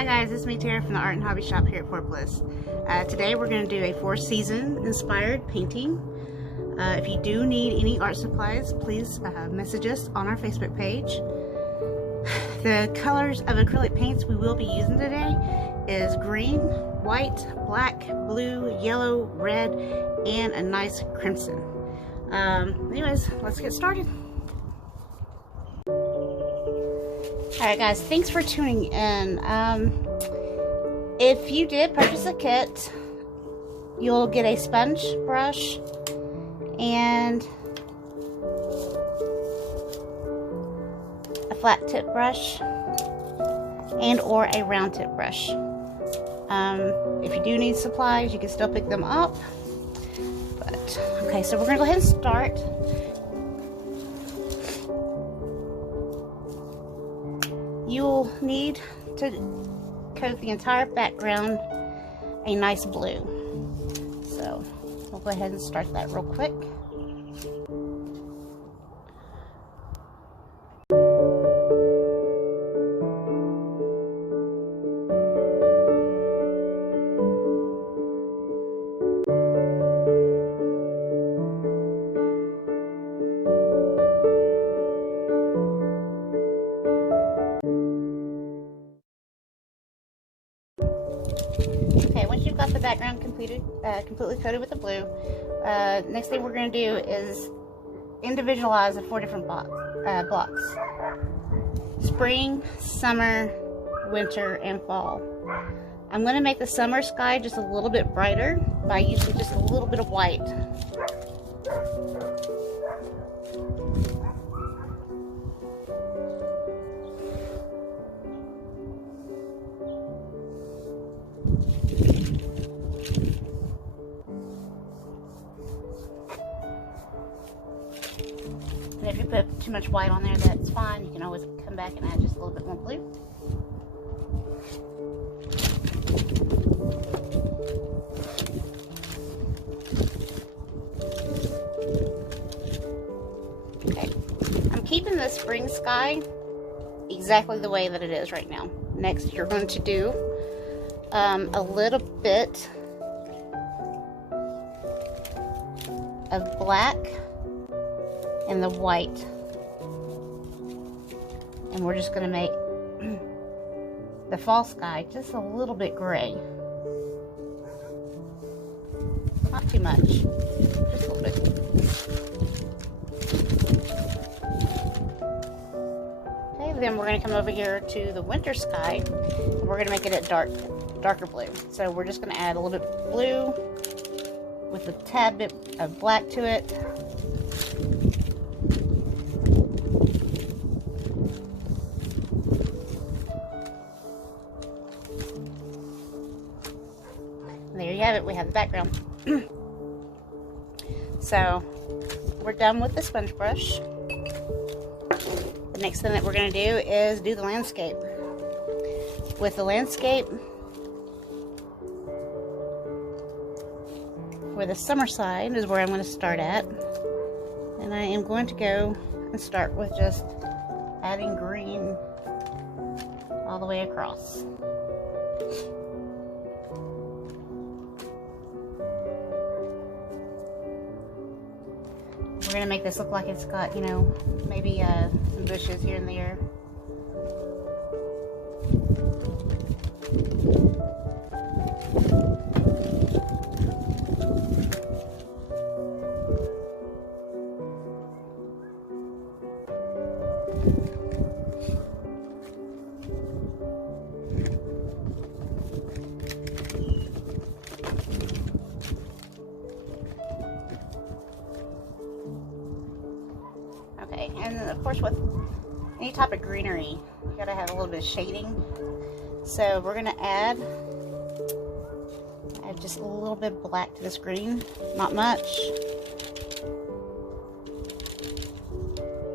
Hi guys, it's me Tara from the Art and Hobby Shop here at Fort Bliss. Today we're going to do a Four Seasons inspired painting. If you do need any art supplies, please message us on our Facebook page. The colors of acrylic paints we will be using today is green, white, black, blue, yellow, red, and a nice crimson. Anyways, let's get started. Alright guys, thanks for tuning in. If you did purchase a kit, you'll get a sponge brush and a flat tip brush and or a round tip brush. If you do need supplies, you can still pick them up. But okay, so we're gonna go ahead and start. You'll need to coat the entire background a nice blue. So we'll go ahead and start that real quick. Okay, once you've got the background completely coated with the blue, next thing we're going to do is individualize the 4 different blocks. Spring, summer, winter, and fall. I'm going to make the summer sky just a little bit brighter by using just a little bit of white. And if you put too much white on there, that's fine. You can always come back and add just a little bit more blue. Okay, I'm keeping the spring sky exactly the way that it is right now. Next, you're going to do a little bit of black and the white, and we're just going to make the fall sky just a little bit gray. Not too much, just a little bit. Okay, then we're going to come over here to the winter sky, and we're going to make it a darker blue. So we're just going to add a little bit of blue with a tad bit of black to it. There you have it, we have the background. So we're done with the sponge brush. The next thing that we're going to do is do the landscape. With the landscape, for the summer side is where I'm going to start at. And I am going to go and start with just adding green all the way across. We're going to make this look like it's got, you know, maybe some bushes here and there. Okay, and then of course with any type of greenery, you gotta have a little bit of shading. So we're gonna add just a little bit of black to this green, not much.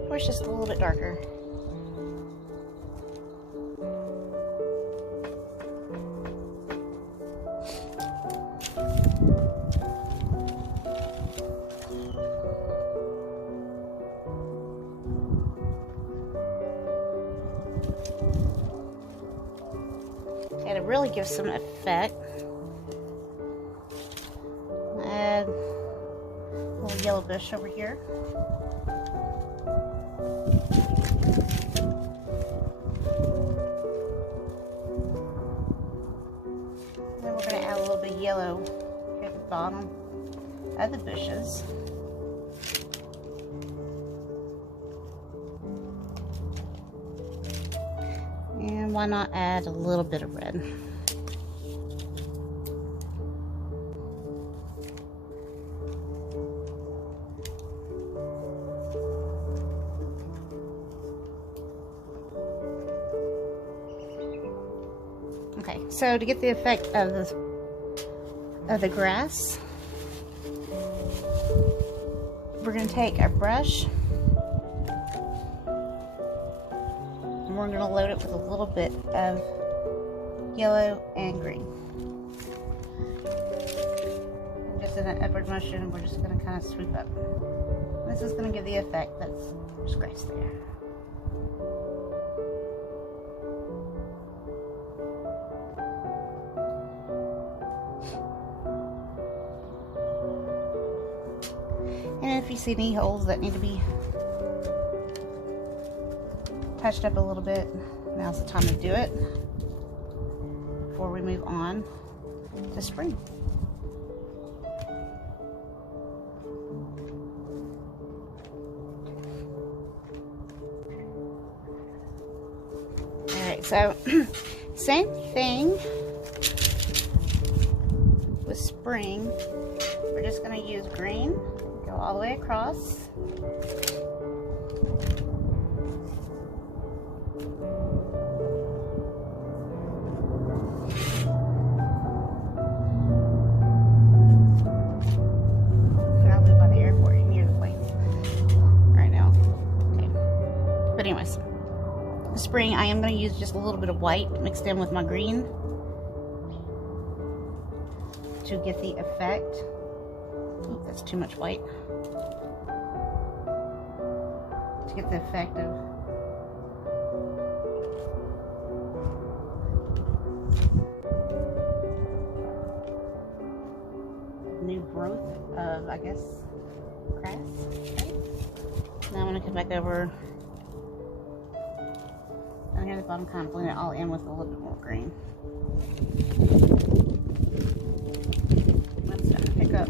Or it's just a little bit darker. really give some effect. Add a little yellow bush over here. Then we're going to add a little bit of yellow here at the bottom of the bushes. And why not add a little bit of red? Okay, so to get the effect of the grass, we're going to take our brush and we're going to load it with a little bit of yellow and green. And just in an upward motion, we're just going to kind of sweep up. This is going to give the effect that's scratched there. And if you see any holes that need to be touched up a little bit, now's the time to do it before we move on to spring. Alright, so same thing with spring. We're just going to use green. Go all the way across. Probably by the airport, near the planes right now. Okay. But anyways, the spring, I am going to use just a little bit of white mixed in with my green to get the effect. Ooh, that's too much white. To get the effect of new growth of, I guess, grass. Okay. Now I'm going to come back over down here at the bottom, kind of blend it all in with a little bit more green. Let's pick up.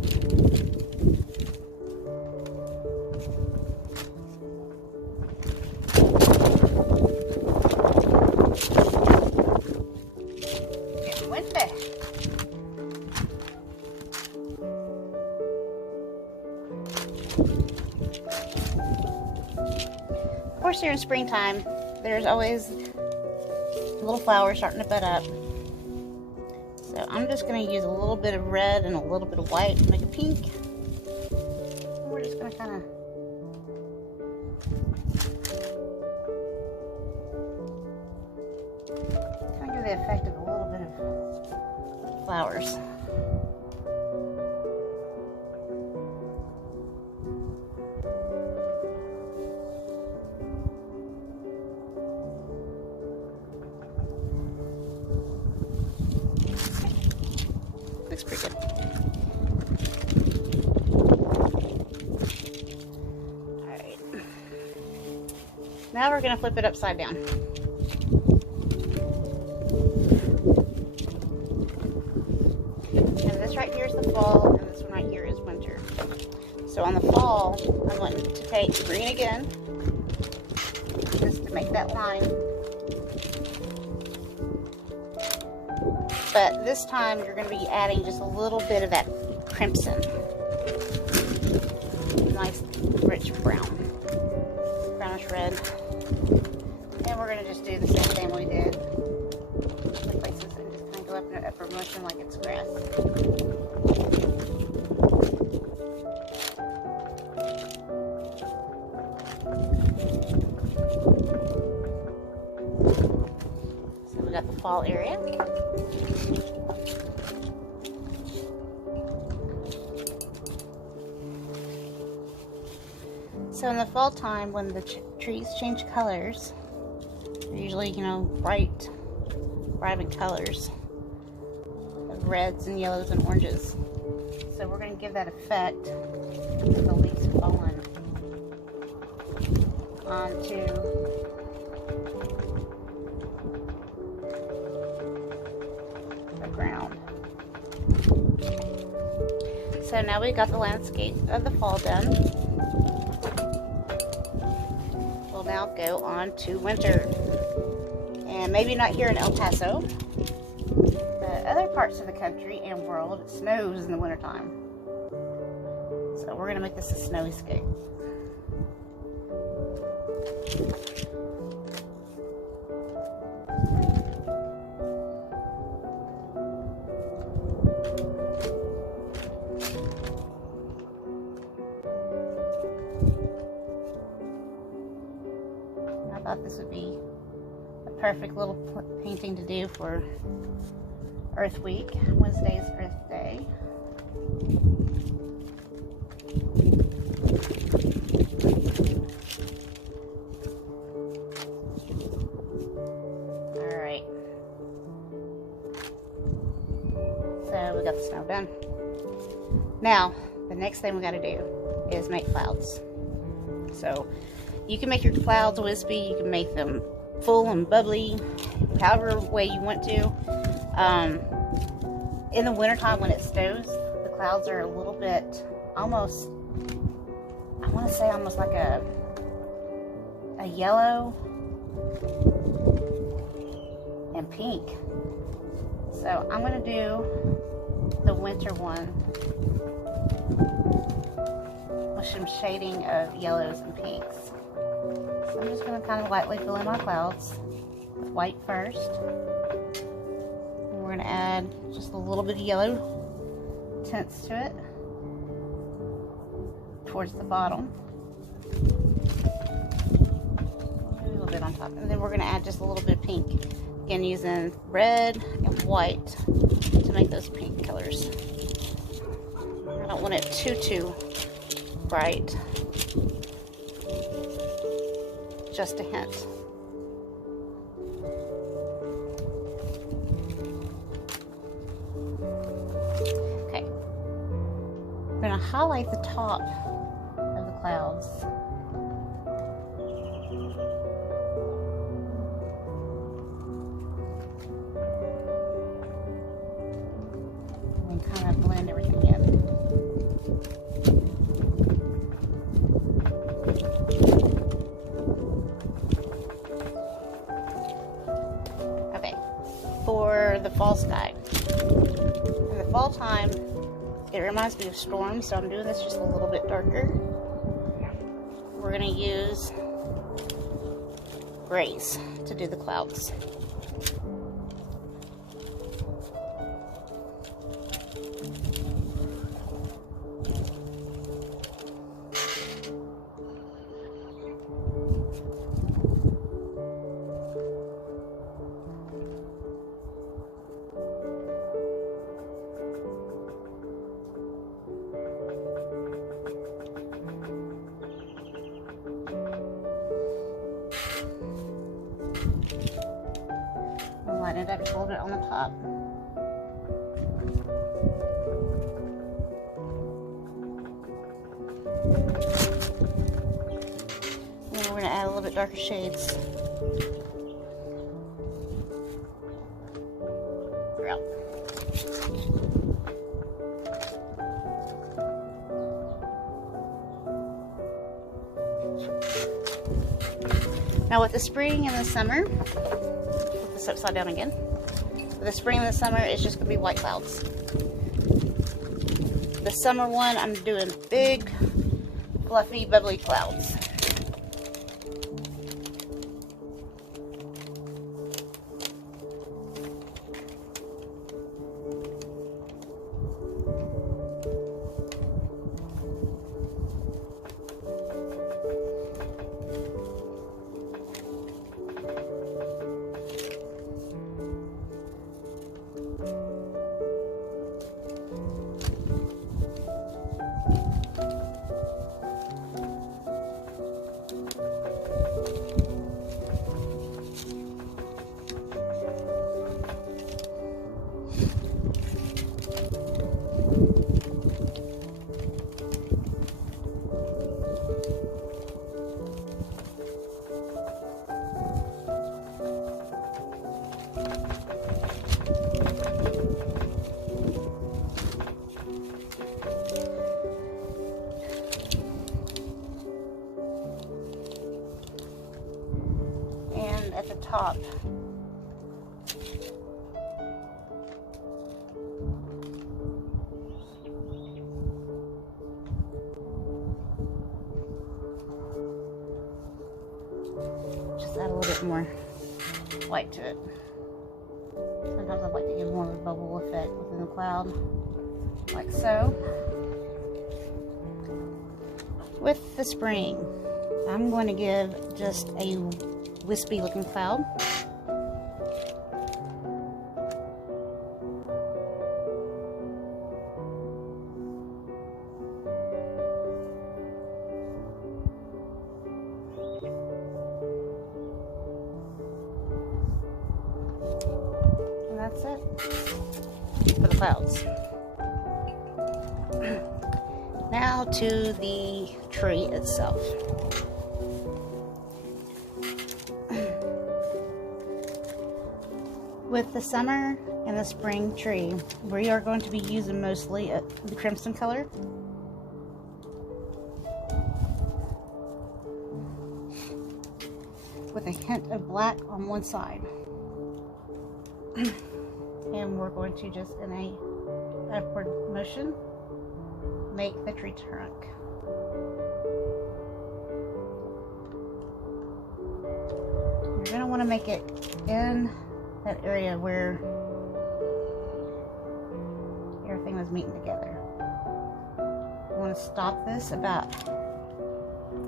Of course, here in springtime, there's always little flowers starting to bud up. So I'm just going to use a little bit of red and a little bit of white to make a pink. And we're just going to kind of give the effect of a little bit of flowers. Looks pretty good. Alright. Now we're going to flip it upside down. And this right here is the fall, and this one right here is winter. So on the fall, I'm going to take green again, just to make that line. But this time you're going to be adding just a little bit of that crimson. Nice rich brown. Brownish red. And we're going to just do the same thing we did. The places and just kind of go up in an upward motion like it's grass. So we got the fall area. So in the fall time, when the trees change colors, they're usually, you know, bright, vibrant colors. of reds and yellows and oranges. So we're going to give that effect with the leaves falling onto the ground. So now we've got the landscape of the fall done. We'll now go on to winter. And maybe not here in El Paso, but other parts of the country and world, it snows in the wintertime. So we're going to make this a snowscape. I thought this would be a perfect little painting to do for Earth Week. Wednesday is Earth Day. Alright. So we got the snow done. Now, the next thing we got to do is make clouds. So you can make your clouds wispy, you can make them full and bubbly, however way you want to. In the wintertime when it snows, the clouds are a little bit almost, I want to say almost like a yellow and pink. So I'm going to do the winter one with some shading of yellows and pinks. So I'm just going to kind of lightly fill in my clouds with white first. And we're going to add just a little bit of yellow tints to it towards the bottom. A little bit on top. And then we're going to add just a little bit of pink. Again, using red and white to make those pink colors. I don't want it too bright. Just a hint. Okay. We're going to highlight the top of the clouds. And kind of blend everything in. For the fall sky. In the fall time, it reminds me of storms, so I'm doing this just a little bit darker. We're going to use grays to do the clouds. Line it up just a little bit on the top. And then we're going to add a little bit darker shades throughout. Now with the spring and the summer, upside down again. For the spring and the summer, it's just going to be white clouds. The summer one, I'm doing big, fluffy, bubbly clouds. little bit more light to it. Sometimes I like to give more of a bubble effect within the cloud, like so. With the spring, I'm going to give just a wispy looking cloud. And that's it for the clouds. Now to the tree itself. With the summer and the spring tree, we are going to be using mostly the crimson color. With a hint of black on one side. And we're going to just, in a upward motion, make the tree trunk. You're going to want to make it in that area where everything was meeting together. You want to stop this about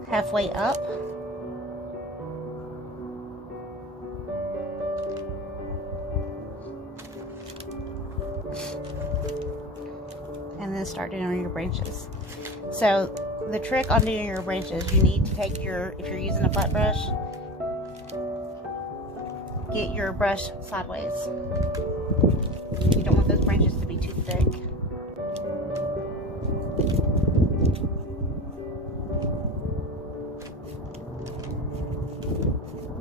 halfway up. And then start doing your branches. So the trick on doing your branches, you need to take your, if you're using a flat brush, get your brush sideways. You don't want those branches to be too thick.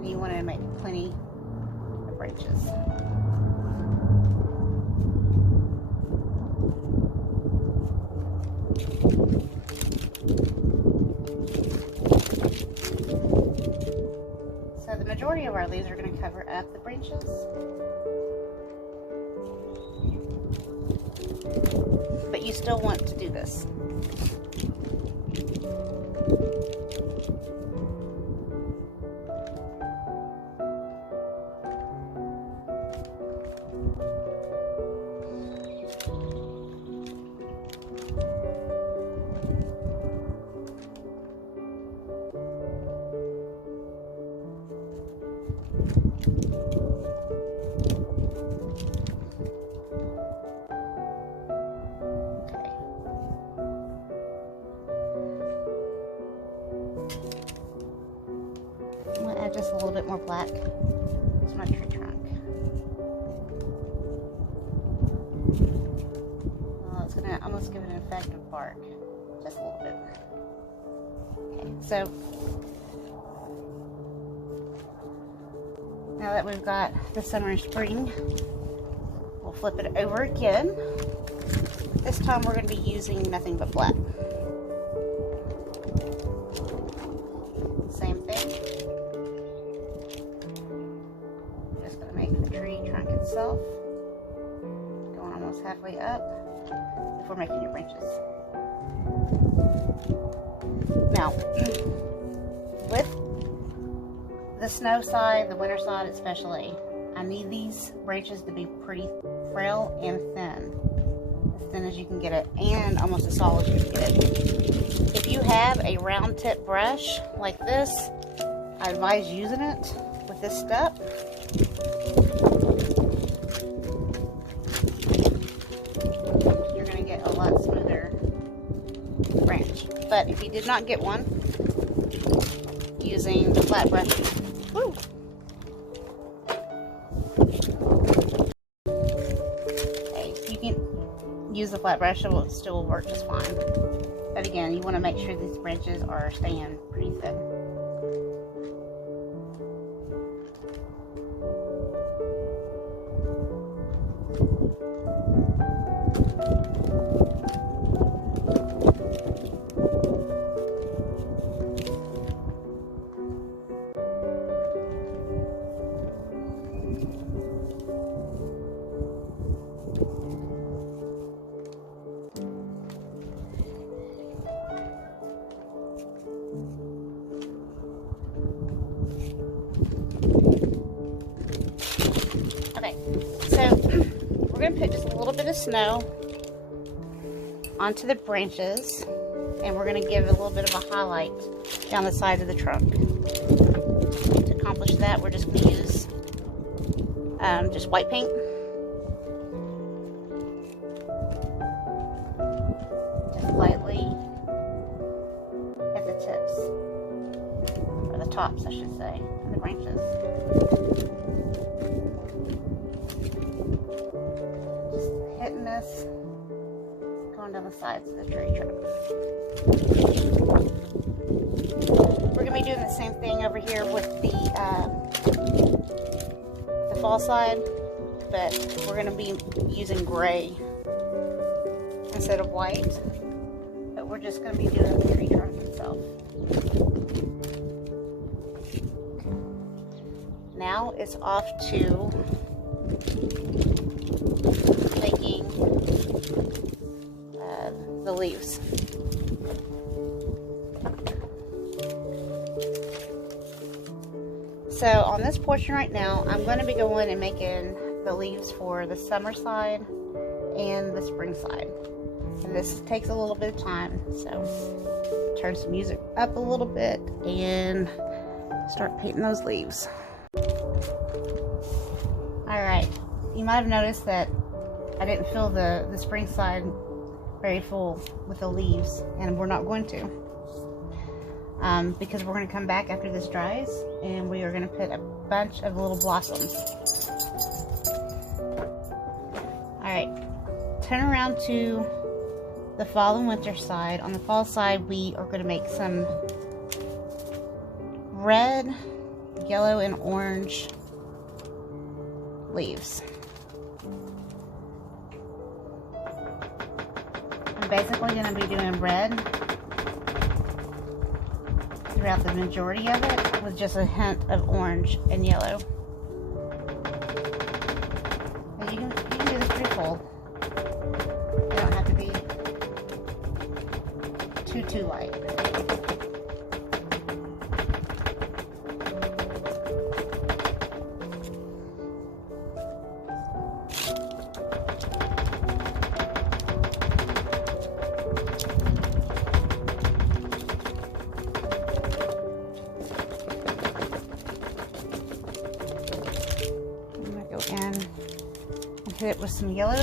You want to make plenty of branches. So the majority of our leaves are going to cover up the branches. But you still want to do this. Just a little bit more black to my tree trunk. It's going to almost give it an effect of bark, just a little bit. Okay, so now that we've got the summer and spring, we'll flip it over again. This time we're going to be using nothing but black. Same thing. Itself, going almost halfway up before making your branches. Now, with the snow side, the winter side especially, I need these branches to be pretty frail and thin as you can get it, and almost as solid as you can get it. If you have a round tip brush like this, I advise using it with this step. Branch. But if you did not get one, using the flat brush, woo, okay, you can use the flat brush, it will still work just fine. But again, you want to make sure these branches are staying pretty thin. going to put just a little bit of snow onto the branches, and we're going to give a little bit of a highlight down the side of the trunk. To accomplish that, we're just going to use just white paint. Just lightly at the tips, or the tops I should say, of the branches. Just hit and miss going down the sides of the tree trunk. We're going to be doing the same thing over here with the fall side, but we're going to be using gray instead of white, but we're just going to be doing the tree trunk itself. Now it's off to making the leaves. So on this portion right now, I'm going to be going and making the leaves for the summer side and the spring side. And this takes a little bit of time, so turn some music up a little bit and start painting those leaves. Alright, you might have noticed that I didn't fill the spring side very full with the leaves, and we're not going to. Because we're going to come back after this dries and we are going to put a bunch of little blossoms. Alright, turn around to the fall and winter side. On the fall side, we are going to make some red, yellow, and orange leaves. I'm basically going to be doing red throughout the majority of it, with just a hint of orange and yellow. And you can do this pretty full. You don't have to be too light. And hit it with some yellow.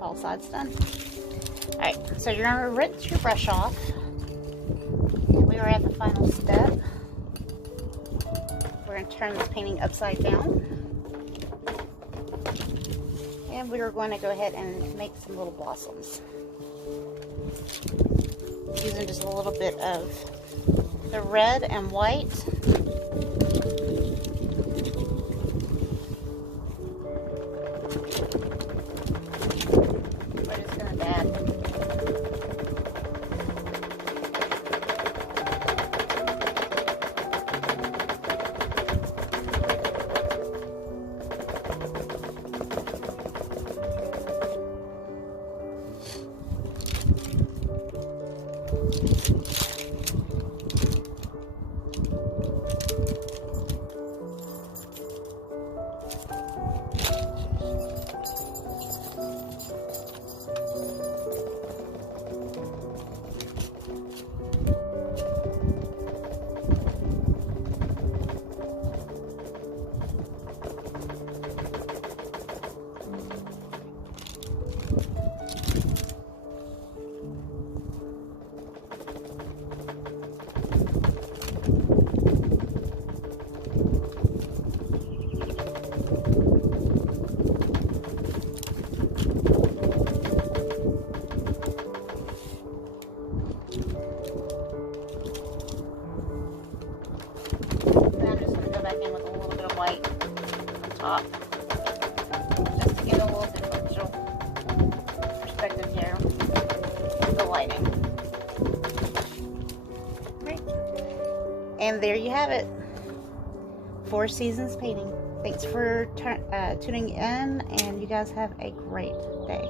All sides done. Alright, so you're going to rinse your brush off. We are at the final step. We're going to turn this painting upside down. And we are going to go ahead and make some little blossoms. Using just a little bit of the red and white. We're just going to add top, just to get a little bit of visual perspective here of the lighting. Right. And there you have it. 4 Seasons painting. Thanks for tuning in, and you guys have a great day.